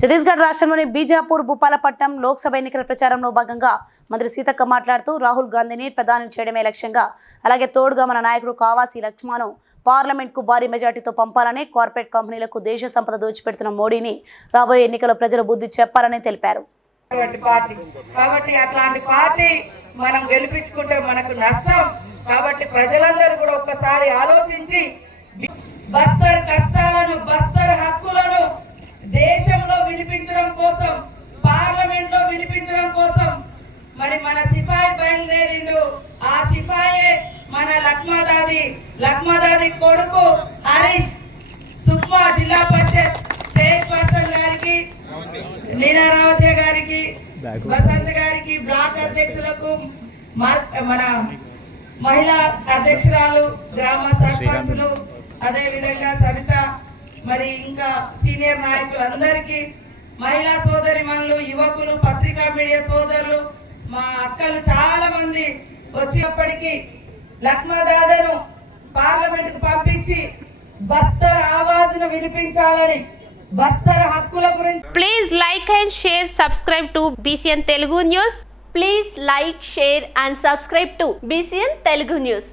ఛత్తీస్గఢ్ రాష్ట్రంలోని బీజాపూర్ భూపాలపట్నం లోక్సభ ఎన్నికల ప్రచారంలో భాగంగా మంత్రి సీతక్క మాట్లాడుతూ రాహుల్ గాంధీని ప్రధాని చేయడమే లక్ష్యంగా అలాగే తోడుగా మన నాయకుడు కావాసి లక్ష్మణ్ పార్లమెంట్కు భారీ మెజార్టీతో పంపాలని కార్పొరేట్ కంపెనీలకు దేశ సంపద దోచిపెడుతున్న మోడీని రాబోయే ఎన్నికల్లో ప్రజలు బుద్ధి చెప్పాలని తెలిపారు. కాబట్టి అట్లాంటి పార్టీ మనం గెలిపించుకుంటే మనకు నష్టం. కాబట్టి ప్రజలందరూ కూడా ఒక్కసారి ఆలోచించి బస్తర్ కష్టాలను బస్తర్ హక్కులను కోసం పార్లమెంట్లో వినిపించడం కోసం మరి మన సిపాయి బయలుదేరిండు. ఆ సిపాయే మన లక్మాదాది లక్మాదాది కొడుకు హరీష్ సుక్మా జిల్లా పరిషత్ చైర్పర్సన్ గారికి నీనారావతి గారికి వసంత్ గారికి బ్లాక్ అధ్యక్షులకు మన మహిళా అధ్యక్షురాలు గ్రామ సర్పంచులు అదే విధంగా సవిత మరి ఇంకా సీనియర్ నాయకులు అందరికీ మహిళా సోదరి మనులు యువకులు పత్రికా మీడియా సోదరులు మా అక్కలు చాలా మంది వచ్చినప్పటికీ లక్మదాదను పార్లమెంట్ పంపించి భర్తల ఆవాజును వినిపించాలని భర్తల హక్కుల గురించి please like and share subscribe to BCN Telugu news please like share and subscribe to BCN Telugu news